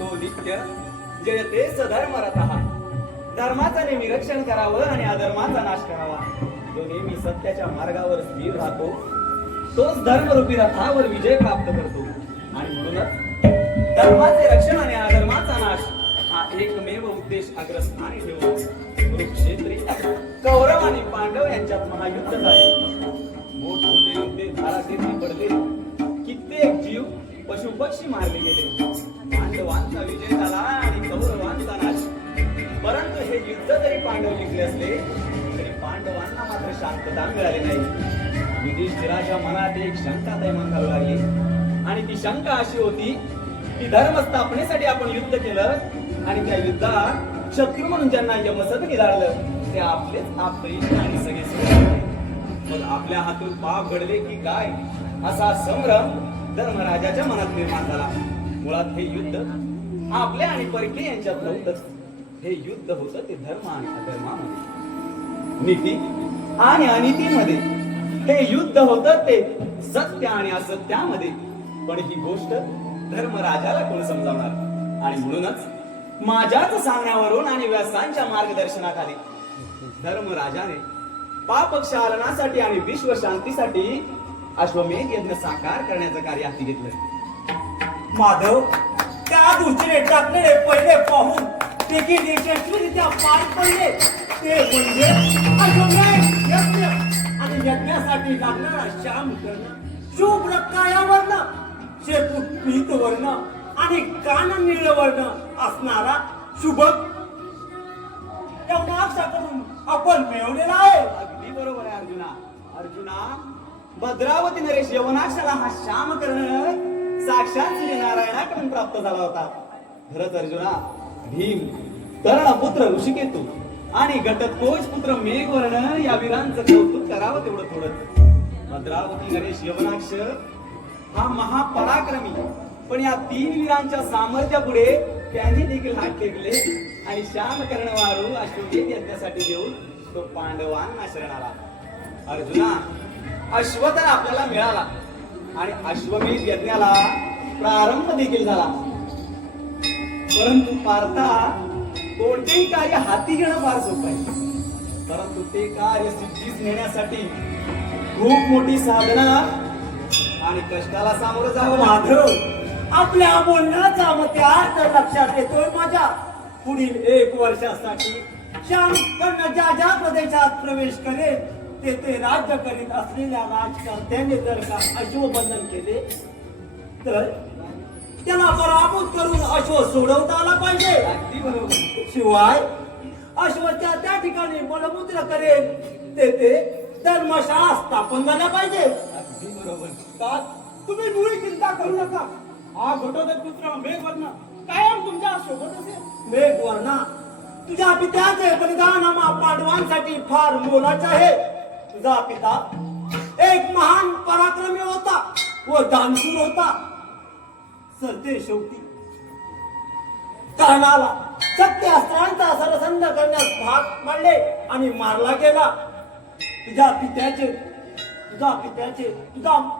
तो नित्य जयते सधर्मरतः. धर्माचा नेहमी रक्षण करावं आणि अधर्माचा नाश करावा. जो नेहमी सत्याच्या मार्गावर स्थिर राहतो तोच धर्मरूपी रथावर विजय प्राप्त करतो. आणि म्हणूनच धर्माचे रक्षण आणि अधर्माचा नाश हा एकमेव उद्देश अग्रस्थानी ठेवून कुरुक्षेत्री कौरव आणि पांडव यांच्यात महायुद्ध झाले. मोठमोठे युद्धे धारातीर्थी पडले. कित्येक जीव पशुपक्षी मारले गेले. पांडवांचा विजय झाला आणि कौरवांचा नाश. परंतु हे युद्ध जरी पांडव जिंकले असले तरी पांडवांना मात्र शांतता मिळाली नाही. युधिष्ठिराच्या मनात एक शंका तैमान घालू लागली आणि ती शंका अशी होती की धर्म स्थापनेसाठी आपण युद्ध केलं आणि त्या युद्धात शत्रू म्हणून ज्यांना यमसद निघालं ते आपलेच आपले आणि सगळे सोडले. मग आपल्या हातून पाप घडले की काय असा संभ्रम धर्मराजाच्या मनात निर्माण झाला. मुळात हे युद्ध आपल्या आणि परकीय यांच्यात नव्हतं. हे युद्ध होतं ते धर्म आणि अधर्मामध्ये, नीती आणि अनितीमध्ये. हे युद्ध होतं ते सत्य आणि असत्यामध्ये. पण ही गोष्ट धर्मराजाला कोण समजावणार? आणि म्हणूनच माझ्याच सांगण्यावरून आणि व्यासांच्या मार्गदर्शनाखाली धर्मराजाने पाप क्षालनासाठी आणि विश्व शांतीसाठी अश्वमेध यज्ञ साकार करण्याचं कार्य हाती घेतलं. माधव त्या दृष्टीने टाकलेले पहिले पाहून देखील यशस्वीरित्या पार पडले ते म्हणजे अश्वमेध यज्ञ. आणि यज्ञासाठी लागणारा श्याम कर्ण, शुभ्र काया वर्ण, शेपूट पीत वर्ण आणि कान नीळ वर्ण असणारा शुभक यवनाक्षाकडून आपण मिळवलेला आहे. अगदी बरोबर आहे अर्जुना. अर्जुना, भद्रावती नरेश यवनाक्षाला हा श्याम कर्ण साक्षात नारायणाकडून प्राप्त झाला होता. खरंच अर्जुना, भीम, कर्णपुत्र ऋषिकेतू आणि घटोत्कच पुत्र मेघवर्ण या वीरांचं कौतुक करावं तेवढं थोडं. भद्रावती नरेश यवनाक्ष हा महापराक्रमी, पण या 3 वीरांच्या सामर्थ्यापुढे त्यांनी देखील हात टेकले आणि श्याम कर्ण वारू अश्वमेध यज्ञासाठी देऊन तो पांडवांना शरण आला. अर्जुना, अश्व तर आपल्याला मिळाला आणि अश्वमेध यज्ञाला प्रारंभ देखील झाला. परंतु पार्था, कोणतेही कार्य हाती घेणं फार सोपं आहे, परंतु ते कार्य सिद्धीस नेण्यासाठी खूप मोठी साधना आणि कष्टाला सामोरं जावं. माधव, आपल्या बोलण्याचा मते अर्थ लक्षात येतोय माझ्या. पुढील 1 वर्षासाठी श्याम कर्ण ज्या ज्या प्रदेशात प्रवेश करेल तेथे राज्य करीत असलेल्या राजकर्त्याने जर का अश्वबंधन केले तर त्याला पराभूत करून अश्व सोडवता आला पाहिजे. अगदी बरोबर. शिवाय अश्वच्या त्या ठिकाणी बलमुद्र करेल तेथे धर्मशाळा स्थापन झाल्या पाहिजे. अगदी बरोबर. का तुम्ही मुळी चिंता करू नका. हा घटोत्कच पुत्र मेघवर्ण कायम तुमच्या सोबत असेल. मेघवर्णा, तुझ्या पित्याचे बलिदान आम्हा पांडवांसाठी फार मोलाचे आहे. तुझा पिता एक महान पराक्रमी होता व दानशूर होता. सरते शेवटी कर्णाला सत्य अस्त्रांचा सरसंध करण्यास भाग पाडले आणि मारला गेला. तुझा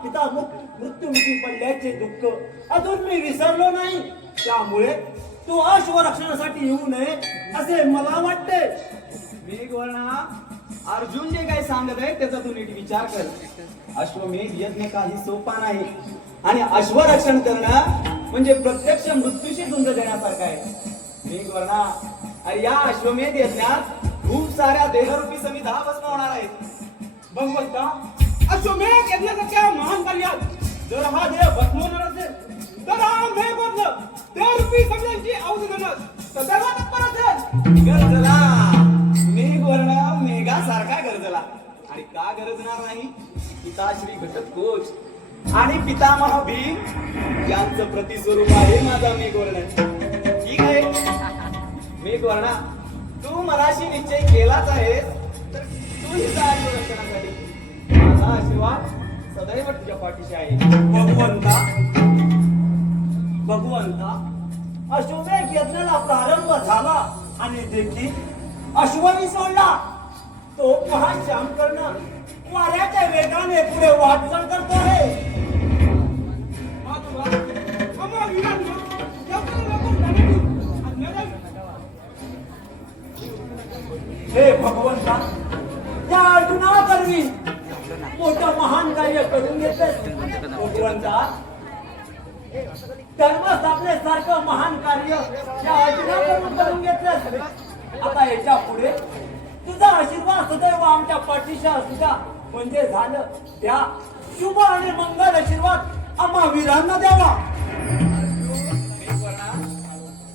पिता मृत्युमुखी पडल्याचे दुःख अजून मी विसरलो नाही. त्यामुळे तू अश्वरक्षणासाठी येऊ नये असे मला वाटते. मेघवर्णा, अर्जुन जे काही सांगत आहे त्याचा तू नीट विचार कर. अश्वमेध यज्ञ काही सोपा नाही आणि अश्वरक्षण करणं म्हणजे प्रत्यक्ष मृत्यूशी झुंज देण्यासारखं आहे. मेघवर्णा, अरे या अश्वमेध यज्ञात खूप साऱ्या देहरूपी समिधा भस्म होणार आहेत. भगवंता, अश्वमेध यज्ञाच्या महान कार्यात जर हा देह भस्म होणार असेल तर हा मेघवर्ण देहरूपी समिधांची आहुती देण्यास सदैव तत्पर असेल. गरजला मेघवर्ण मेघासारखा गरजला. आणि का गरजणार नाही? पिता श्री घटोत्कच आणि पितामह भीम यांचं प्रतिस्वरूप आहे माझा मेघवर्ण. ठीक आहे मेघवर्णा, तू मनाशी निश्चय केलाच आहेस तर तू ही रक्षणासाठी माझा आशीर्वाद सदैव तुझ्या पाठीशी आहे. भगवंता, अश्वमेध यज्ञाला प्रारंभ झाला आणि देखील अश्वनी सोडला. तो महान श्याम कर्ण वाऱ्याच्या वेगाने पुढे वाटचाल करतो आहे. आता याच्या पुढे तुझा आशीर्वाद सदैव आमच्या पाठीशी असू द्या, म्हणजे झालं. त्या शुभ आणि मंगल आशीर्वाद आम्हा वीरांना द्यावा.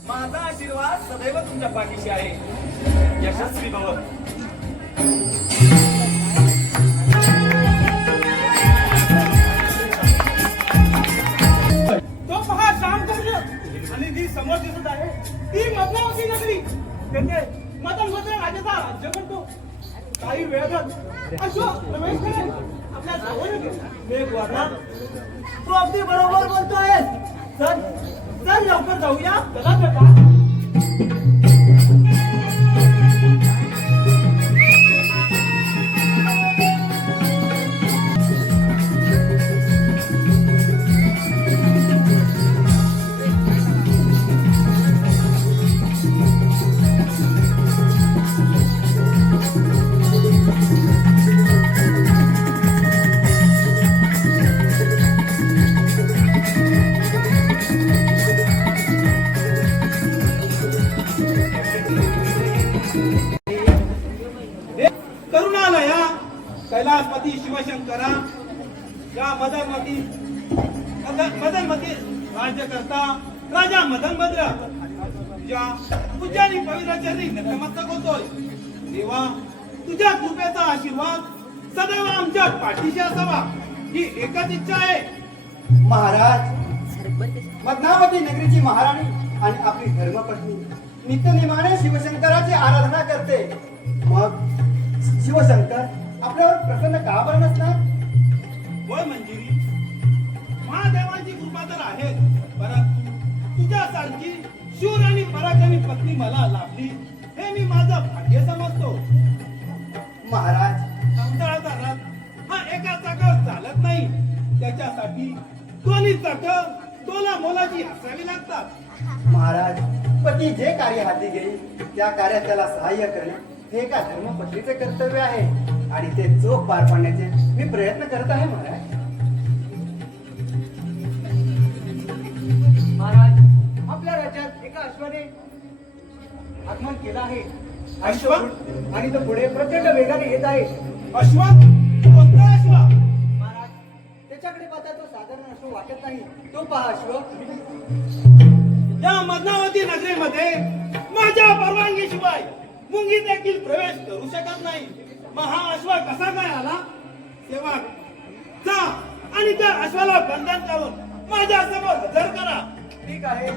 माझा आशीर्वाद सदैव तुमच्या पाठीशी आहे. यशस्वी भव. तो पहा श्यामकर्ण आणि जी समोर दिसत आहे ती मदनावती नगरी. तेथे मदनभद्र राजाचा राज्य करतो. काही वेळातच अशोक प्रवेश करेल आपल्या जवळ येतो. मेघवर्णा, तू अगदी बरोबर बोलतोयस. चल चल लवकर जाऊया. चला बेटा. करुणालया कैलासपती शिवशंकरा या मदनमती राज्यकर्ता राजा मदनभद्र तुझ्या उज्जैनी पवित्र चरणी नतमस्तक होतोय. देवा, तुझ्या कृपेचा आशीर्वाद सदैव आमच्या पाठीशी असावा ही एकच इच्छा आहे. महाराज, मदनावती नगरीची महाराणी आणि आपली धर्मपत्नी नित्यनेमाने शिवशंकराची आराधना करते. मग शिवशंकर आपल्यावर प्रसन्न का बरं नसणार? होय मंजिरी, महादेवांची कृपा तर आहे, परंतु तुझ्यासारखी शूर आणि पराक्रमी पत्नी मला लाभली हे मी माझं भाग्य समजतो. महाराज, संसाराचा रथ हा एका चाकावर चालत नाही. त्याच्यासाठी दोन्ही चाकं तोला मोलाची असावी लागतात. महाराज, पती जे कार्य हाती घेईल त्या कार्यात त्याला सहाय्य करणे हे एका धर्मपत्नीचे कर्तव्य आहे आणि ते चोख पार पाडण्याचे मी प्रयत्न करत आहे. महाराज, महाराज, आपल्या राज्यात एका अश्वाने आगमन केलं आहे. अश्व? आणि तो पुढे प्रचंड वेगाने येत आहे. अश्व? कोणता अश्व? महाराज, त्याच्याकडे पाहता तो साधारण अश्व वाटत नाही. तो पहा अश्व. या मदनावती नगरीमध्ये माझ्या परवानगीशिवाय मुंगी देखील प्रवेश करू शकत नाही. मग हा अश्व कसा काय आला? सेवक, जा आणि त्या अश्वाला बंधन करून माझ्या समोर हजर करा. ठीक आहे.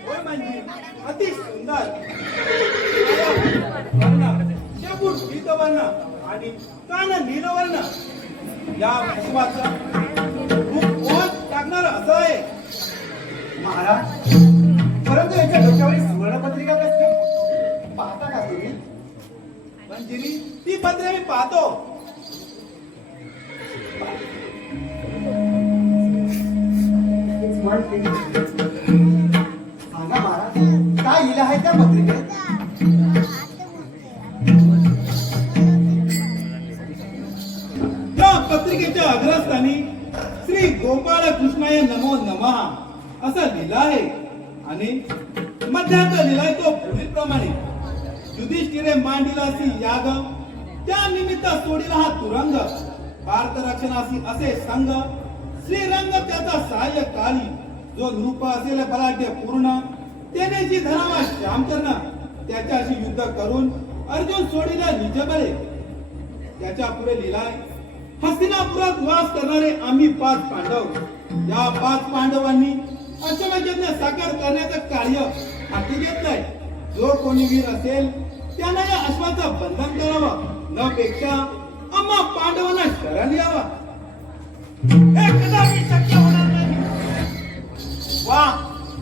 होय म्हणजे अति सुंदर वर्ण, शेपूट पीतवर्ण आणि कान नीलवर्ण या अश्वाचं खूप ओळख टाकणार असं आहे. महाराज, परंतु याच्या डोक्यावरील सुवर्णपत्रिका कसली पाहता का तुम्ही? मंजिरी, ती पत्रे मी पाहतो. सांगा महाराज, काय लिहिलं आहे त्या पत्रिकेत? त्या पत्रिकेच्या अग्रस्थानी श्री गोपाळ कृष्णाय नमो नमः असं लिहिलं आहे आणि मध्यात लिहिलाय तो पुढील प्रमाणे: युधिष्ठिरे मांडिलासी याग, त्या निमित्त सोडिला हा तुरंग, भारत रक्षणासी असे संग, श्रीरंग त्याचा सहाय्य काली, जो नृप असेल बलाढ्य पूर्ण त्याने जी धरावा श्याम करणं त्याच्याशी युद्ध करून अर्जुन सोडीला निजबळे त्याच्या पुढे लिहिलाय हस्तिनापुरात वास करणारे आम्ही 5 पांडव या 5 पांडवांनी अश्वमेध साकार करण्याचं कार्य हाती घेतलंय जो कोणी वीर असेल त्यानं या अश्वाचं बंधन करावं न पेक्षा आम्हा पांडवांना शरण यावा हे कदापि शक्य होणार नाही वा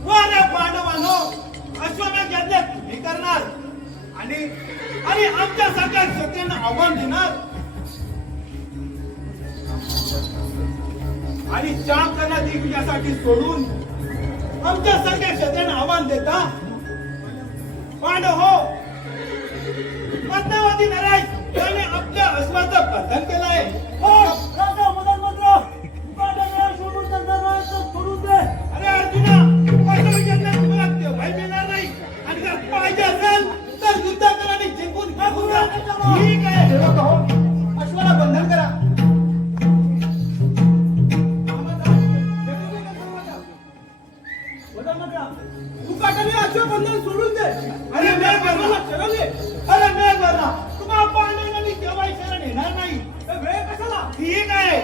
वा रे पांडवांनो अश्वमेध यज्ञ तुम्ही करणार आणि आमच्या सगळ्या क्षत्रियांना आव्हान देणार आणि श्याम करणा दिग्विजयासाठी सोडून आमच्या सगळ्या क्षत्रियांना आव्हान देता पांडव हो मध्यवर्ती नराज त्याने आपल्या अश्वाचं बंधन केलंय हो राजा मदन मंत्र पांडवांना सोडून सोडून दे अरे अर्जुना पांडवांना तुम्हाला तेव्हाही मिळणार नाही आणि जर पाहिजे असेल तर युद्ध करा आणि जिंकून टाकूया ठीक आहे अश्वाला बंधन करा बंधन सोडून दे अरे मैं भरला शरण ये अरे मैं भरला तुम्हाला पांडवांना मी केव्हाही शरण येणार नाही वेळ कशाला ठीक आहे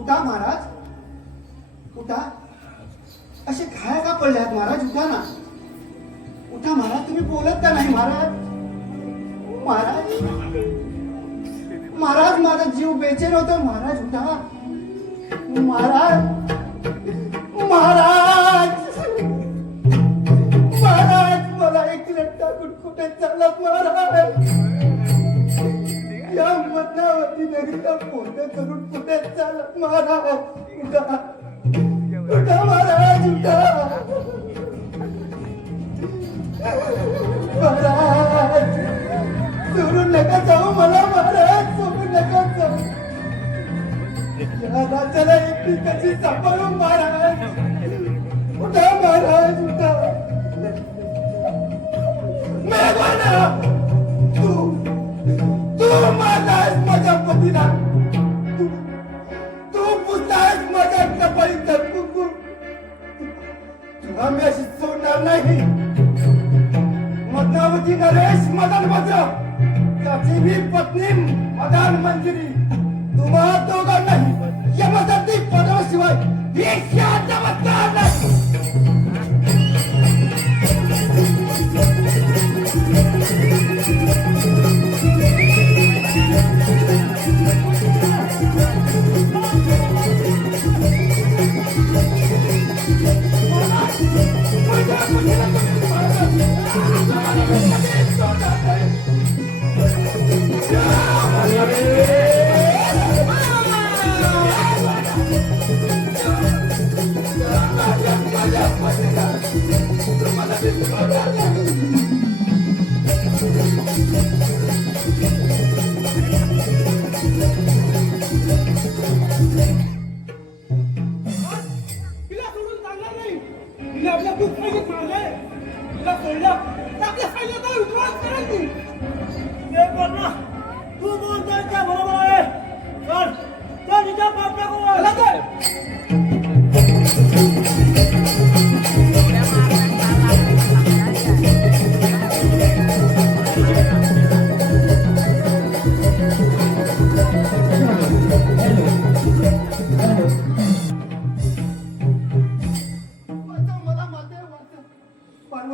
उठा महाराज उठा असे काय का पडल्यात महाराज उठा ना उठा महाराज तुम्ही बोलत का नाही महाराज महाराज महाराज माझा जीव बेचैन होतो महाराज उठा महाराज महाराज महाराज मला एकलट टाकून कुठे चालत महाराज या मधनावती नगरीला फोन करून कुठे चालत महाराज उठा उठा महाराज उठा महाराज सोडून नका जाऊ मला महाराज सोडून नका जाऊ या राज्याला एकटी कशी सांभाळू महाराज उठा महाराज उठा मेघवाना तू माझाच माझ्या पतीला तू पुसतास माझ्या कपाळी कुंकू तुला मी अशी सोडणार नाही मदनावती नरेश मदन भद्र त्याची मी पत्नी मदान मंजिरी तुम्हा दोघांनाही यमदत्ती पदाशिवाय भिक्षा चमत्कार नाही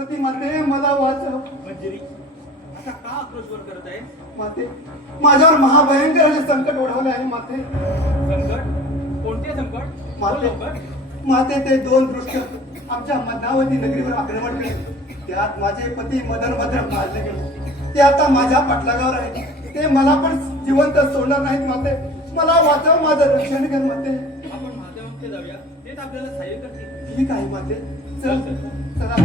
पती माते मला वाचव. मंजिरी आता का आक्रोशवर करत आहे? माते माझ्यावर महाभयंकर असे संकट ओढवले आहे माते. संकट? कोणते संकट? माते बोल लवकर. माते ते 2 दृष्ट आमच्या मदनावती नगरीवर आक्रमण केले. त्यात माझे पती मदनभद्र मारले गेले. ते आता माझ्या पाठलागावर आहे. ते मला पण जिवंत सोडणार नाहीत माते. मला वाचव, माझं रक्षण कर माते. आपण महादेवांकडे जाऊया, तेच आपल्याला सहाय्य करतील. ठीक आहे माते. चल चल. चला चल.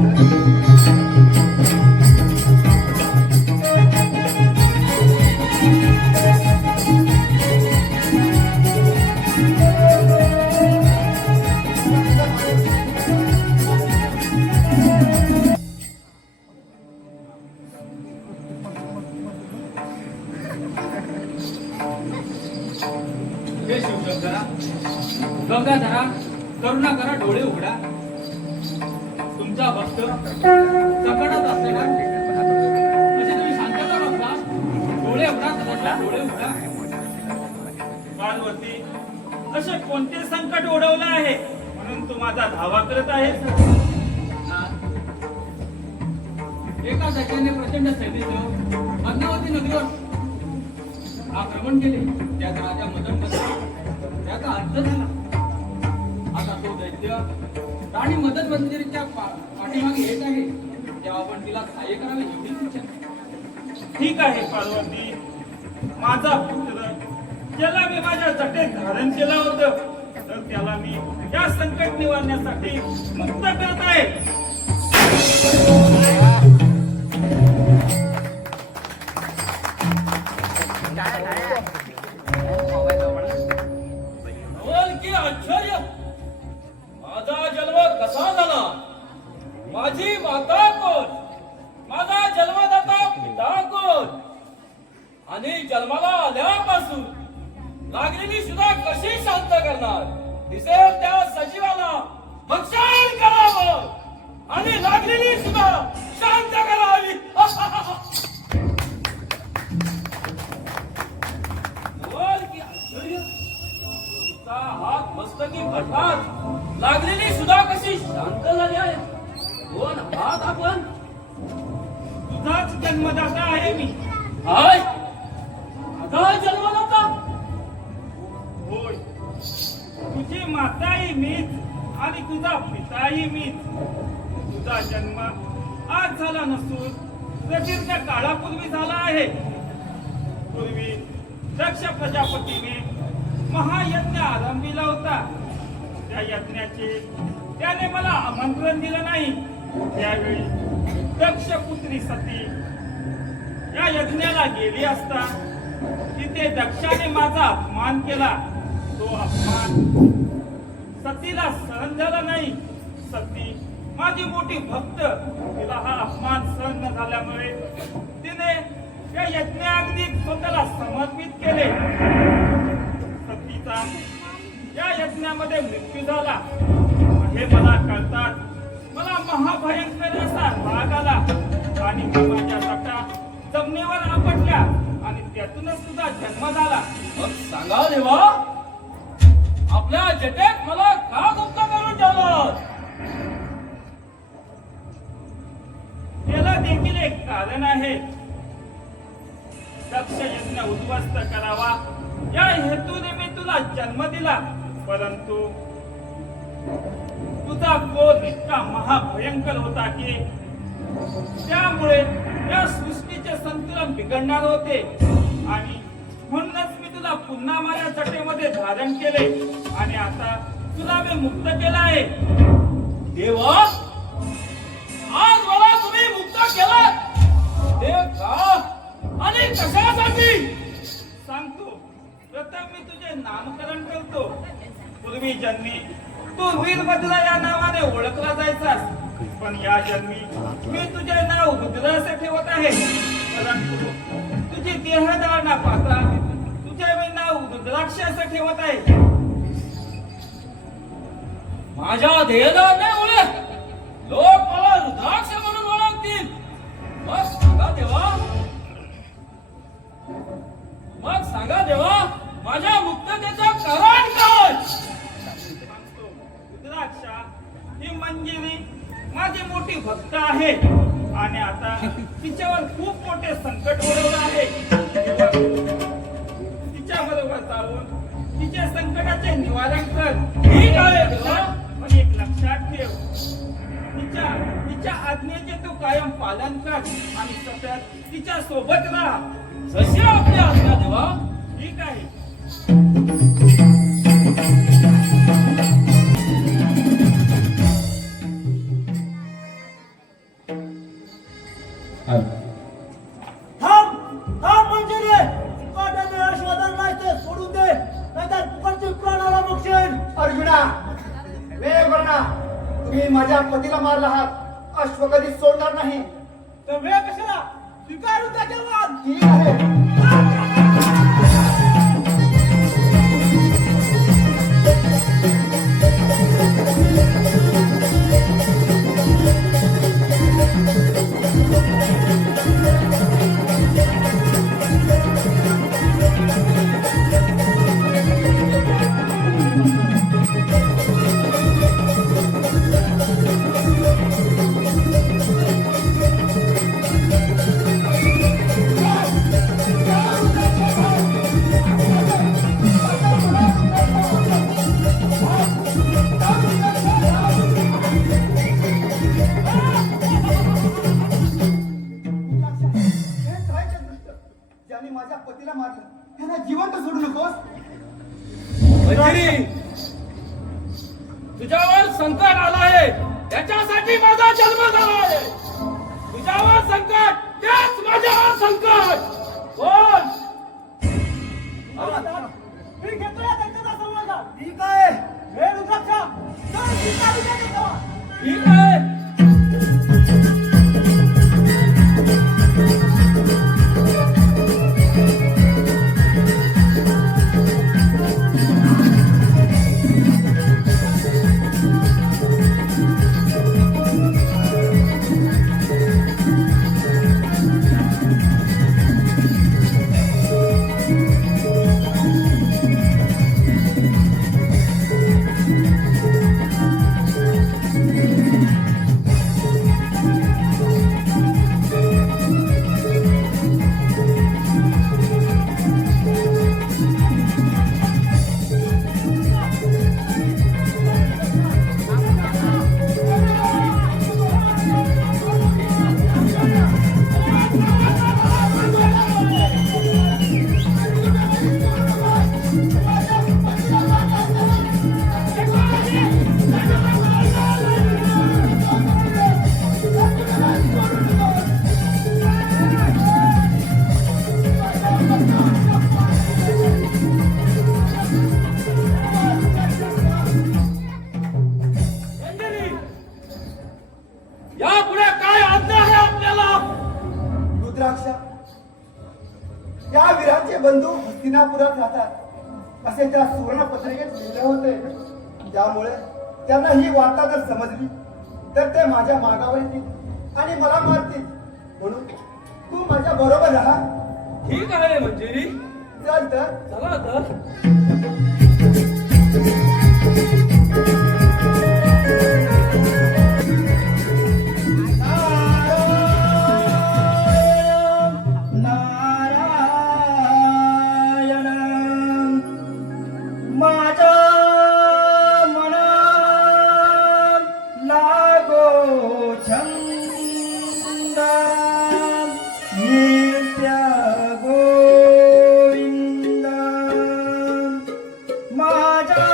हे शिवशंकरा, गंगाधरा, करुणा करा, डोळे उघडा. तुमचा भक्त संकटात असलेला म्हणजे तुम्ही शांतता बघता. डोळे उघडा, सदाशिव, डोळे उघडा. पार्वती, असे कोणते संकट ओढवलं आहे म्हणून तू माझा धावा करत आहेस? एका सैन्याने प्रचंड सैन्याचं मदनावती नगरीवर आक्रमण केले. त्यात राजा मदनभद्र त्याचा अंत झाला. आता तो दैत्य राणी मदनभद्रीच्या पाठीमागे येत आहे. तेव्हा आपण तिला सहाय्य करावे एवढीच विचार. ठीक आहे पार्वती, माझा पुत्र ज्याला मी माझ्या जटेत धारण केला होतं, तर त्याला मी या संकट निवारण्यासाठी मुक्त करत आहे. बोल की आश्चर्य, माझा जन्म कसा झाला, माझी माता कोण, माझा जन्मदाता पिता कोण, आणि जन्माला आल्यापासून लागलेली सुद्धा कशी शांत करणार. दिसेल त्या सजीवाला भक्षण करावं आणि लागलेली सुद्धा शांत करावी. बोल की आश्चर्य, तुझा हात मस्तकी पडतात लागलेली सुद्धा कशी शांत झाली आहे. कोण आहात आपण? तुझाच जन्मदाता आहे मी. हाय, माझा जन्मदाता. होय, तुझी माताही मीच आणि तुझा पिताही मीच. तुझा जन्म आज झाला नसून प्रदीर्घ काळापूर्वी झाला आहे. पूर्वी दक्ष प्रजापतीने महायज्ञ आरंभिला होता. त्या यज्ञाचे त्याने मला आमंत्रण दिलं नाही. त्यावेळी दक्ष पुत्री सती या यज्ञाला गेली असता तिथे दक्षाने माझा अपमान केला. तो अपमान सतीला सहन झाला नाही. सती माझी मोठी भक्त, तिला हा अपमान सहन न झाल्यामुळे तिने या यज्ञाग्नी स्वतःला समर्पित केले. सतीचा या यज्ञामध्ये मृत्यू झाला हे मला कळतात मला महाभयंकर असा राग आला आणि मी माझ्या जटा जमिनीवर आपटल्या आणि त्यातूनच तुझा जन्म झाला. मग सांगा देवा, आपल्या जटेत मला का गुप्त करून ठेवलं? त्याला देखील एक कारण आहे. दक्ष यज्ञ उद्ध्वस्त करावा या हेतूने मी तुला जन्म दिला, परंतु तुझा क्रोध इतका महाभयंकर होता की त्यामुळे या सृष्टीचे संतुलन बिघडणार होते आणि म्हणूनच मी तुला पुन्हा माझ्या जटेमध्ये धारण केले आणि आता तुला मी मुक्त केला आहे. देवा, आज मला तुम्ही मुक्त केलं, ते का आणि कशासाठी? सांगतो. प्रथम मी तुझे नामकरण करतो. पूर्वी जन्मी तू वीरभद्र या नावाने ओळखला जायचास, पण या जन्मी मी तुझे नाव रुद्र असे ठेवत आहे. परंतु तुझी देहधारणा पाहता तुझे मी नाव रुद्राक्ष असे ठेवत आहे. माझ्या देहदारण्यामुळे लोक मला रुद्राक्ष म्हणून ओळखतील. मग सांगा देवा, माझ्या मुक्ततेचं कारण काय? सांगतो. रुद्राक्षा ही मंजिरी माझी मोठी भक्त आहे आणि आता तिच्यावर खूप मोठे संकट ओढवलं आहे. तिच्या बरोबर जाऊन तिच्या संकटाचे निवारण कर. ठीक आहे देवा. पण एक लक्षात ठेव, तिच्या आज्ञेचे तू कायम पालन कर आणि सतत तिच्या सोबत राहा. जशी आपली आज्ञा देवा. ठीक आहे. थांब थांब म्हणजे रे काटा वेळा शोधायला नाही ते सोडून दे नाहीतर फुकटची प्राणाला बक्षेल. अर्जुना वे वर्णा, तुम्ही माझ्या पतीला मारला आहात, अश्व कधी सोडणार नाही. तर वेळ कशाला स्वीकारून त्याचे वाद. ठीक आहे. ज्यांनी माझ्या पतीला मारलं त्यांना जिवंत सोडू नकोस. मंजिरी, तुझ्यावर संकट आलं आहे त्याच्यासाठी माझा जन्म झाला आहे. तुझ्यावर संकट तेच माझ्यावर संकट. बोल. मी घेतोय त्यांचा संवाद. ठीक आहे वेळ रुद्राक्षा चल स्वीकारू दे त्याचा. ठीक आहे. यापुढे काय आज्ञा आहे आपल्याला? रुद्राक्षा, या वीरांचे बंधू हस्तिनापुरात राहतात असे त्या सुवर्णपत्रिकेत लिहिले होते. त्यामुळे त्यांना ही वार्ता जर समजली तर ते माझ्या मागावर येतील आणि मला मारतील. म्हणून तू माझ्या बरोबर राहा. ठीक आहे मंजिरी. चल तर. चला तर. नारायण माझा मना लागो छंद नित्य गोविंद माझा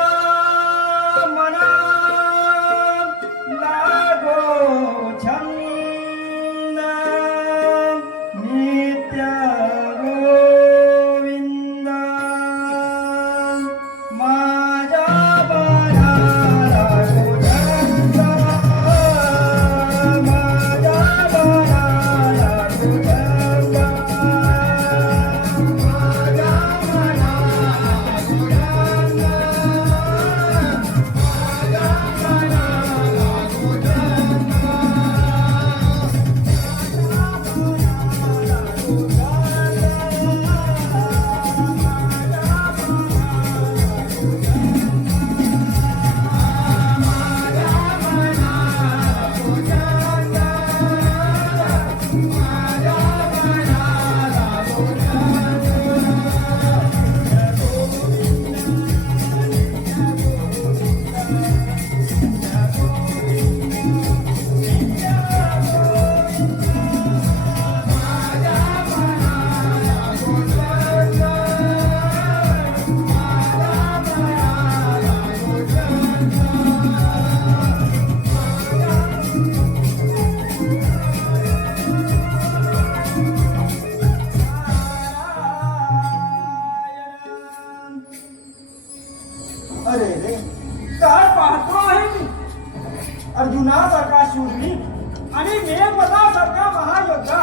अर्जुनासारखा शूरवीर आणि मेघमदासारखा महायोद्धा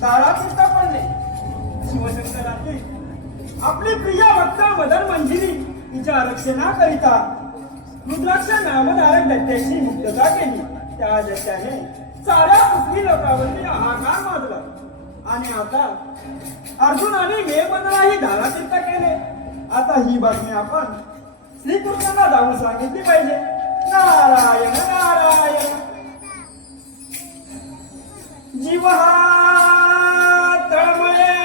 दारात पडले. शिवशंकरांनी आपली प्रिय भक्त मदन मंजिरी तिच्या रक्षणाकरिता रुद्राक्ष नामधारक दैत्याची मुक्तता केली. त्या दैत्याने साऱ्या पृथ्वी लोकांवरती हाहाकार माजला आणि आता अर्जुनाने मेघमदालाही दारातीर्थ केले. आता ही बातमी आपण श्रीकृष्णांना जाऊन सांगितली पाहिजे. नारायण नारायण. जीव हा तळमळे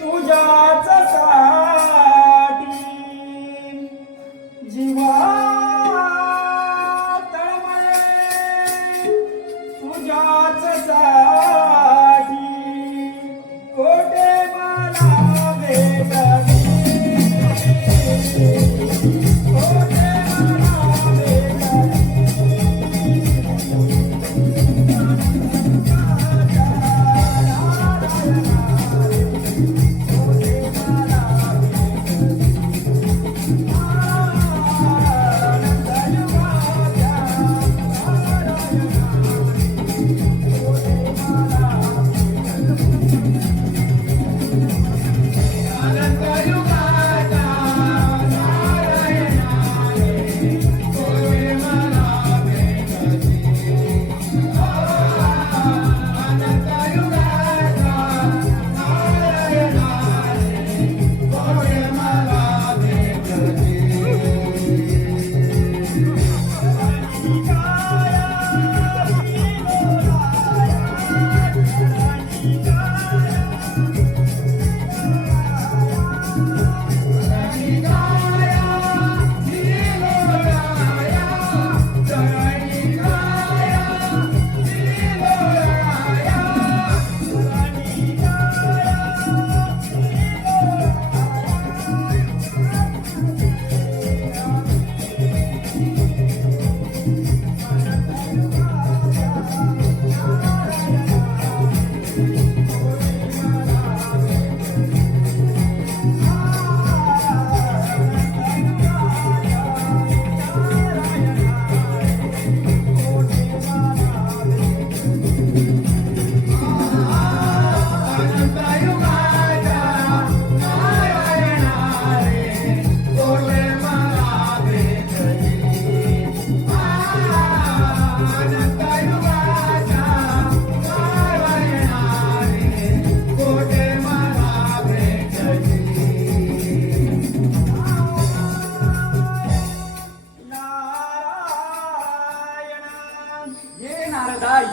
तुझ्याच साठी. जीवा तळमळे तुझ्याच साठी. कोठे मला भेटली.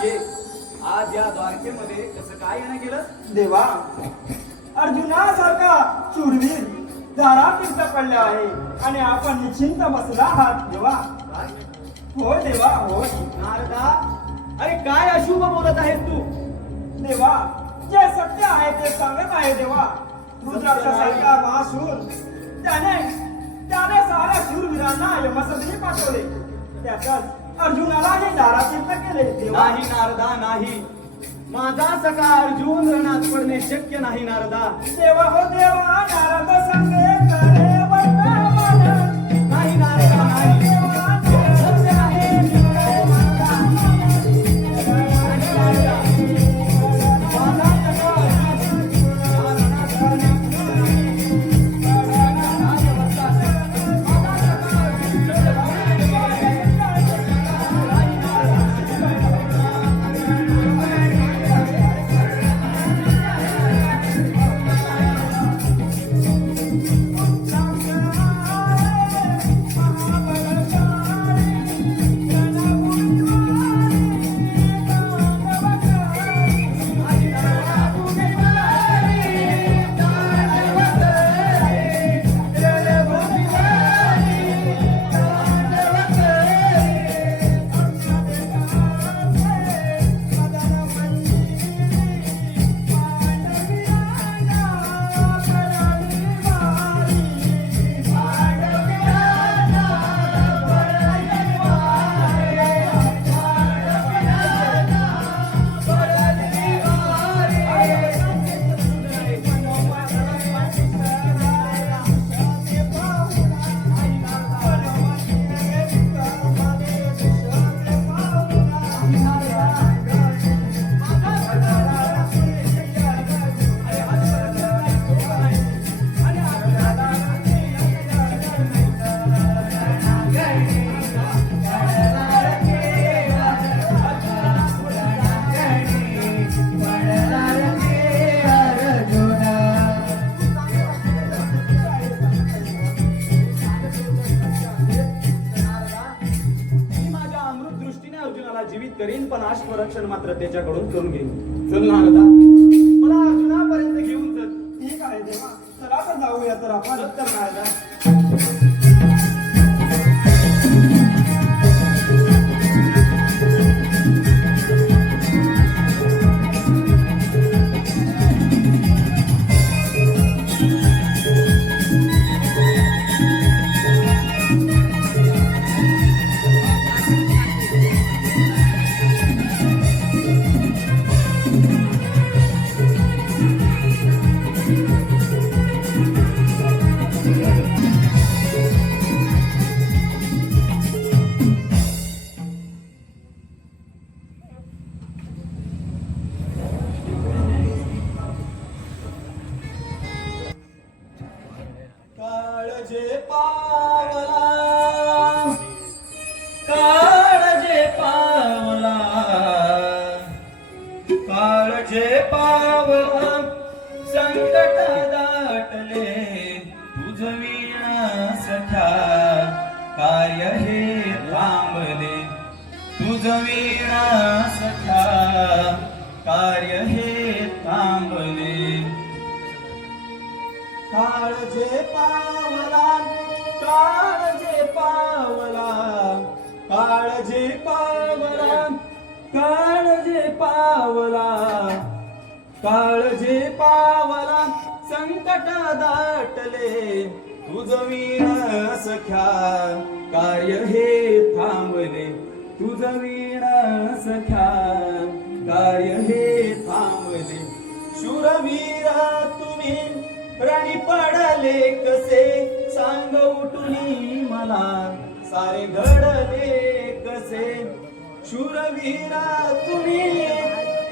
ये. आज या द्वारकेमध्ये कसं काय येणं केलं? देवा अर्जुनासारखा शूरवीर दारात तीर्थ पडले आहे आणि आपण निश्चिंत बसला आहात देवा. काय? होय देवा होय. नारदा, अरे काय अशुभ बोलत आहेस तू? देवा जे सत्य आहे ते सांगत आहे देवा. रुद्राक्षासारखा महाशूर त्याने साऱ्या शूरवीरांना यमसदनी पाठवले. त्यातच अर्जुनालाही दारात तीर्थ केले देवा. नाही नारदा नाही. माझा सखा अर्जुन रणात पडणे शक्य नाही नारदा. देवा हो देवा नारद संगे करे वर्तमान. नाही नारदा नाही. सत्य आहे. नाही नारदा. माझा सखा नारायण जीवित करीन, पण आश्वरक्षण मात्र त्याच्याकडून करून घेईन. चल नारदा, मला अर्जुनापर्यंत घेऊन चल. ठीक आहे देवा, चला तर जाऊया तर आपण. चल तर नारदा. काळजे पावला, काळजे पावला, काळजे पावला, संकट दाटले तुझविया सखा, काय हे थांबले तुझविया सखा, कार्य हे थांबले. काळजे पावला, काळजे पावला, काळजे पावला, काळजे पावला, काळजे पावला, संकट दाटले तुझविण सख्या, कार्य हे थांबले तुझविण सख्या, कार्य हे थांबले. शूरवीरा तुम्ही रणी पडले कसे, सांग उठुनी मला सारे घडले कसे. शूरवीरा तुम्ही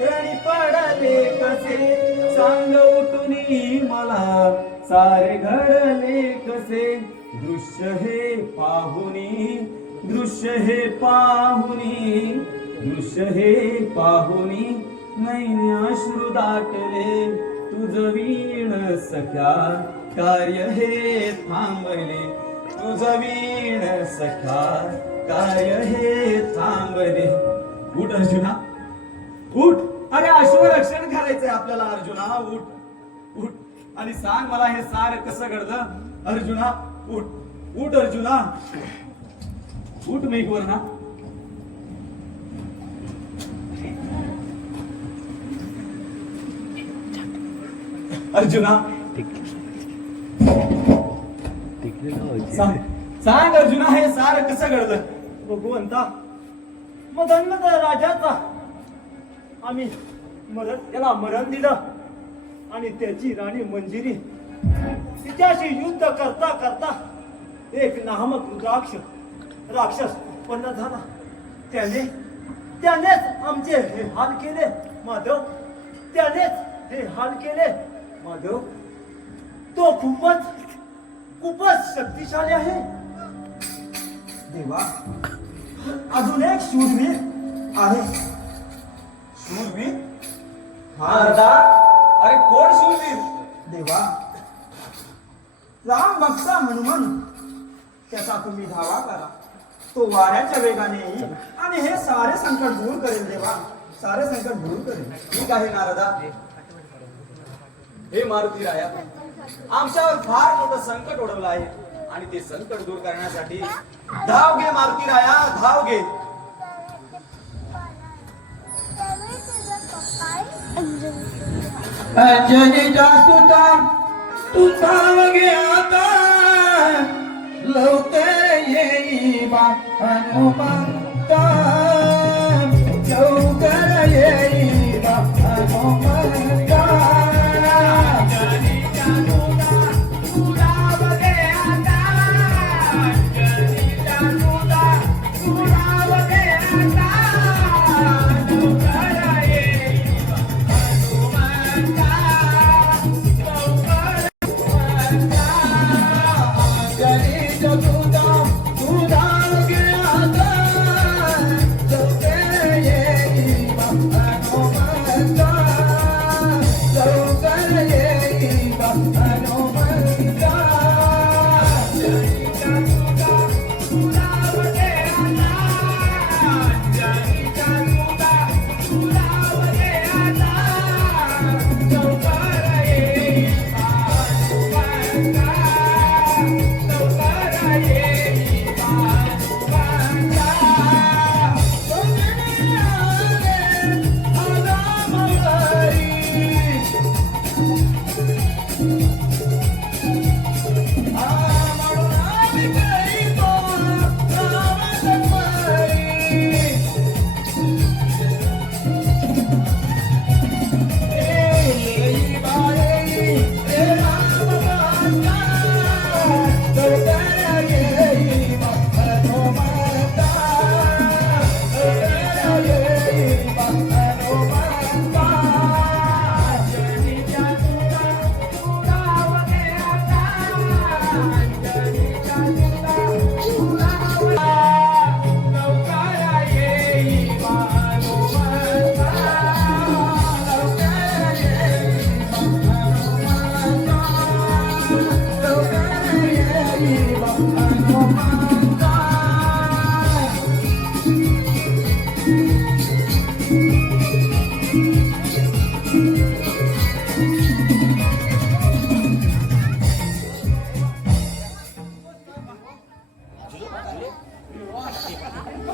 रणी पडले कसे, सांग उठुनी मला सारे घडले कसे. दृश्य हे पाहुनी, दृश्य हे पाहुनी, दृश्य हे पाहुनी, नैन अश्रू दाटले तुझ वीण सख्या, कार्य हे थांबले तुझ वीण सख्या, कार्य हे थांबले. उठ अर्जुना, उठ. अरे अश्वरक्षण करायचंय आपल्याला अर्जुना, उठ उठ आणि सांग मला हे सार कसं घडलं. अर्जुना उठ, उठ अर्जुना, उठ मेघवर्णा. अर्जुना सांग अर्जुना हे सार कसं घडलं. भगवंता, मदन्मथ राजाचा आम्ही त्याला मरण दिलं आणि त्याची राणी मंजिरी तिच्याशी युद्ध करता करता एक नाहमक राक्षस उत्पन्न झाला. त्यानेच आमचे हे हाल केले माधव, त्यानेच हे हाल केले माधव. तो खूपच शक्तिशाली आहे देवा. अजून एक शूरवीर आहे. शूरवीर? नारदा, अरे कोण शूरवीर? देवा, राम भक्त हनुमान, त्याचा तुम्ही धावा करा. तो वाऱ्याच्या वेगाने येईल आणि हे सारे संकट दूर करेल देवा, सारे संकट दूर करेल. ठीक आहे नारदा. हे मारुती राया, आमच्यावर फार मोठं संकट ओढवलं आहे आणि ते संकट दूर करण्यासाठी धाव घे मारुती राया, धाव घे. अंजनीचा सुता तू धाव घे आता, लवते येई बा हनुमंता, लवकर येई बा हनुमंता.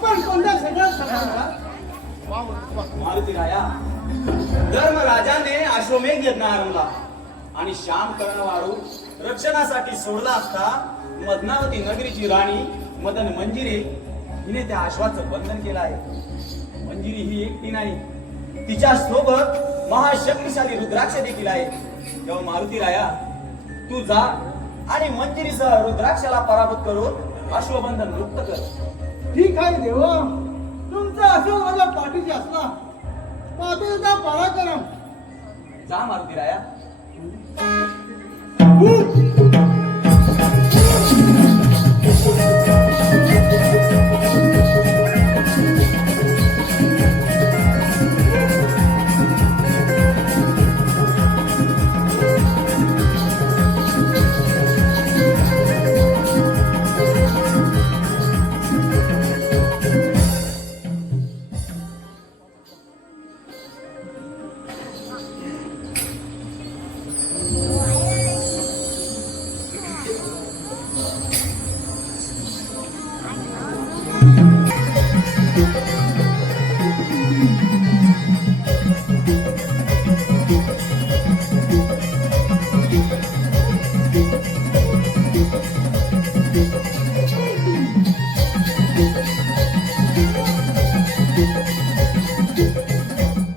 पण कोणत्या सगळ्यात सगळ्यांना मारुती राया, धर्मराजाने अश्वमेध यज्ञ आरंभला आणि श्याम कर्णवारू रक्षणासाठी सोडला असता मदनावती नगरीची राणी मदन मंजिरी हिने त्या अश्वाचं बंधन केलं आहे. मंजिरी ही एकटी नाही, तिच्या सोबत महाशक्तिशाली रुद्राक्ष देखील आहे. तेव्हा मारुती राया, तू जा आणि मंजिरीसह रुद्राक्षाला पराभूत करून अश्वबंधन मुक्त कर. ठीक आहे देव, तुमचं असं माझ्या पाठीशी असला पाठीचा पराक्रम. जा मारुती राया.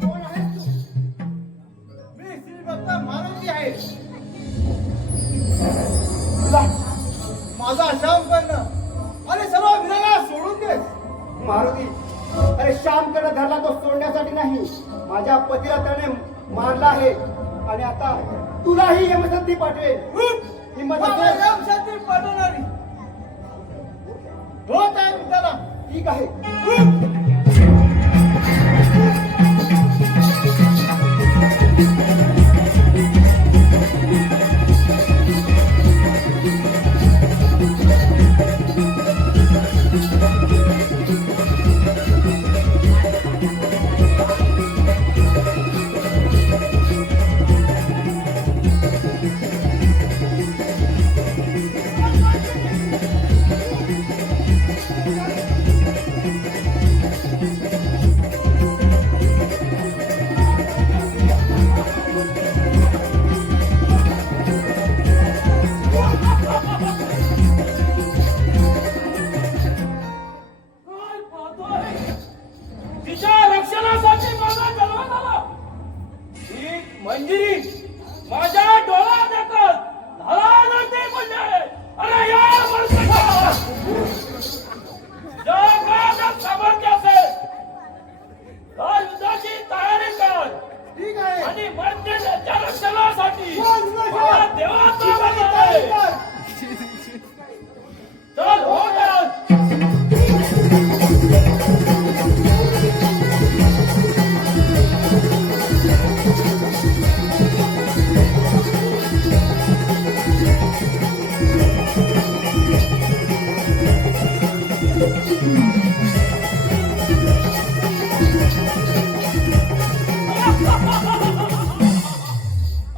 कोण आहेस तू? मी श्रीभक्त मारुती आहे. तुला माझा श्याम करणं आणि सर्व विराला सोडून दे. मारुती, अरे श्याम करणं धरला तो सोडण्यासाठी नाही, माझ्या पतीला त्याने मारला आहे आणि आता तुलाही यमसंधी पाठवेल. यमसंधी पाठवणारी होत आहे त्याला. ठीक आहे. काय पाहतोय? तिच्या रक्षणासाठी माझा जन्म झाला. ही मंजिरी माझ्या डोळ्यात देखत झाडावरती पडली आहे. अरे या मर्दका, जगात सामर्थ्य असेल तर युद्धाची तयारी कर. ठीक आहे. आणि मंदिराच्या रक्षणासाठी बोल, बोल, बोल. मला देवाचा वचन आहे. चल हो जा.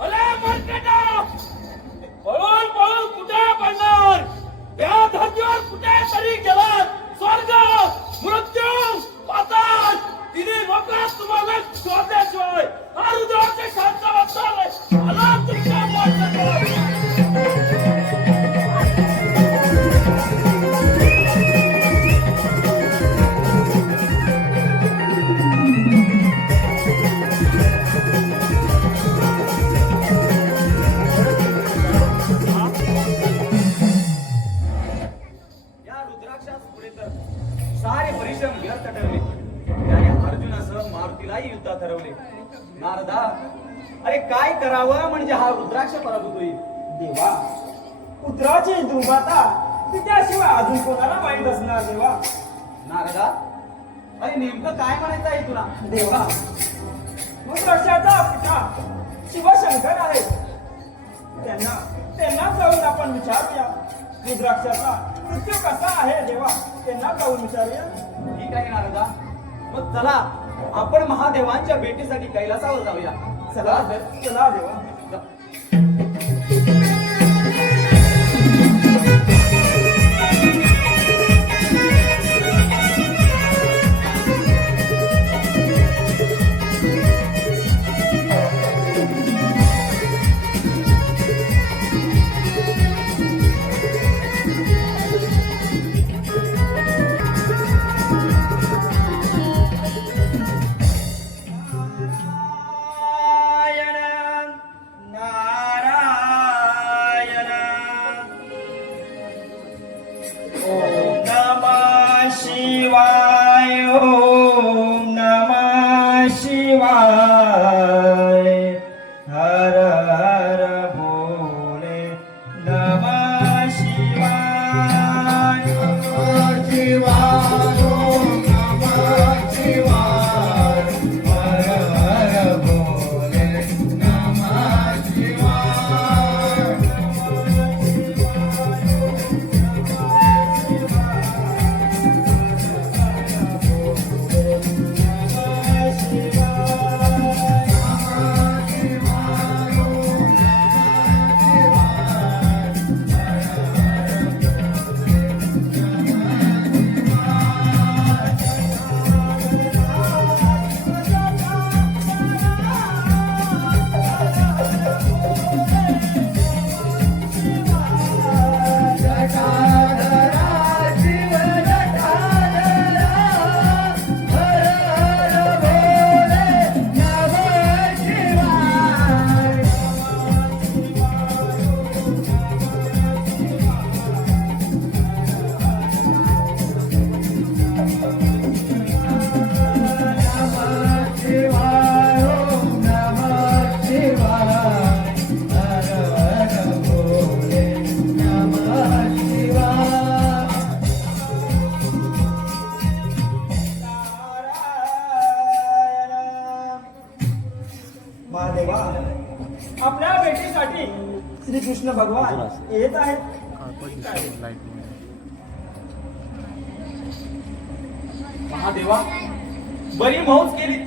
अरे मर्कटा, पळून पळून कुठे पडणार? या धर्तीवर कुठे तरी गेलात. स्वर्ग, मृत्यू, पाताळ तिन्ही लोक तुम्हाला शोधल्याशिवाय हा रुद्राचे शांत बसणार आला तुमच्या मोर्चात. या रुद्राक्षास पुढे तर सारे परिश्रम व्यर्थ ठरले. त्याने अर्जुनासह मारुतीलाही युद्धात हरवले. नारदा, अरे काय करावं म्हणजे हा रुद्राक्ष पराभूत होईल? देवा, पुत्राची दुर्गाता तिच्याशिवाय अजून कोणाला माहीत असणार देवा. नारदा, अरे नेमकं काय म्हणायचं आहे तुला? देवा, रुद्राक्षाचा पिता शिवशंकर आहे. त्यांना जाऊन आपण विचारूया रुद्राक्षाचा मृत्यू कसा आहे. देवा, त्यांना जाऊन विचारूया. ठीक आहे नारदा, मग चला आपण महादेवांच्या भेटीसाठी कैलासावर जाऊया. चला चला देवा. आपल्या भेटीसाठी श्रीकृष्ण भगवान येत आहेत. महादेवा बरी मौज केली.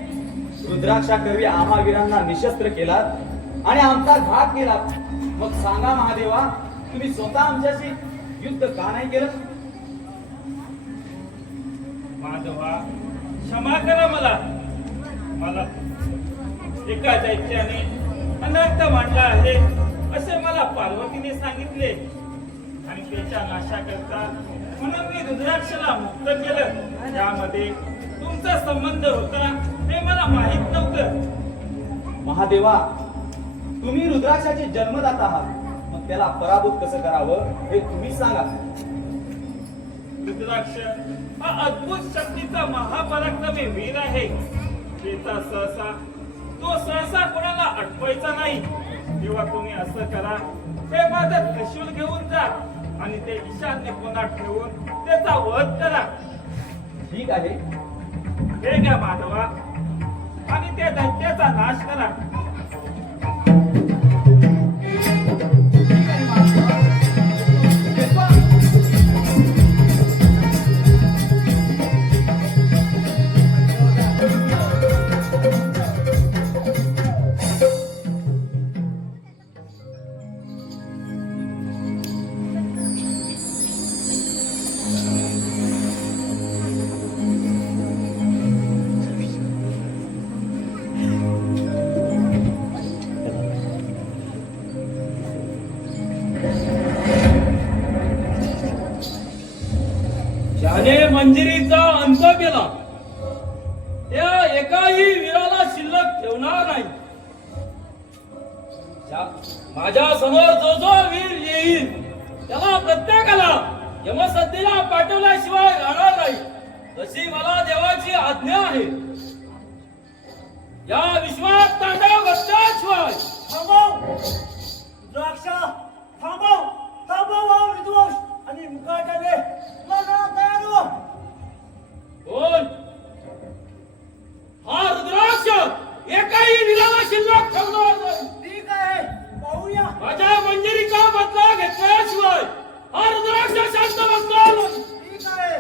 रुद्राक्षा करवी आम्हा वीरांना निशस्त्र केलात आणि आमचा घात केला. मग सांगा महादेवा, तुम्ही स्वतः आमच्याशी युद्ध का नाही केलं? माधवा, क्षमा करा मला एका दैत्याने अनर्थ मांडला आहे असे मला पार्वतीने सांगितले आणि त्याच्या नाशाकरता म्हणून मी रुद्राक्षला मुक्त केलं. त्यामध्ये तुमचा संबंध होता हे मला माहित नव्हतं. महादेवा, तुम्ही रुद्राक्षाचे जन्मदाता आहात. मग त्याला पराभूत कसं करावं हे तुम्ही सांगा. रुद्राक्ष हा अद्भुत शक्तीचा महापराक्रमी वीर आहे. तो सहसा कोणाला अटवायचा नाही. तेव्हा तुम्ही असं करा, हे माझं त्रिशूल घेऊन जा आणि ते ईशान्य कोणात ठेवून त्याचा वध करा. ठीक आहे. हे घ्या माधवा आणि त्या दैत्याचा नाश करा. ज्याने मंजिरीचा अंत केला त्या एकाही वीराला शिल्लक ठेवणार नाही. माझ्या समोर जो जो वीर येईल त्याला प्रत्येकाला यमसद्दीला पाठवल्याशिवाय राहणार नाही अशी मला देवाची आज्ञा आहे. या विश्वात तांडव घातल्याशिवाय थांबव द्राक्षा, थांबव हा विद्रोह आणि मुकाट्याने लढा तयार हो. बोल. हा रुद्राक्ष एकाही वीराला शिल्लक ठेवणार नाही. ठीक आहे, पाहूया. माझ्या मंजिरीचा बदला घेतल्याशिवाय हा रुद्राक्ष शांत बसणार नाही. ठीक आहे.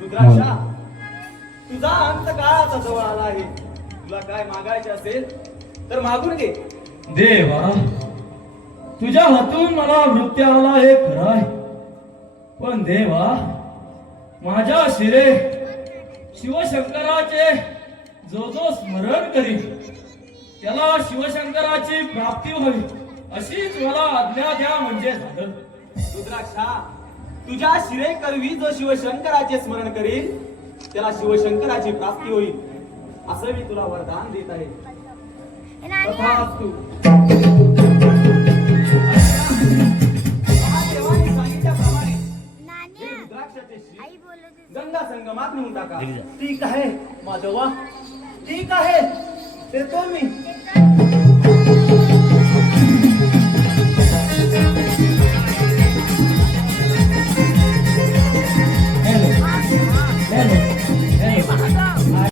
रुद्राक्षा, तुझा अंत काळाचा जवळ आला आहे. तुला काय मागायचे असेल तर मागून घे. देवा, तुझ्या हातून मला मृत्यू आला हे खरं आहे, पण देवा माझ्या शिरे शिवशंकराचे जो जो स्मरण करील त्याला शिवशंकराची प्राप्ती व्हावी अशीच मला आज्ञा द्या म्हणजे झालं. रुद्राक्षा, तुझ्या शिरे करवी जो शिवशंकराचे स्मरण करील त्याला शिवशंकराची प्राप्ती होईल असं मी तुला वरदान देत आहे. तथास्तु. महादेवाने सांगितल्याप्रमाणे हे रुद्राक्षाचे शिर गंगा संगमात नेऊन टाका. ठीक आहे माधवा, ठीक आहे, देतो मी.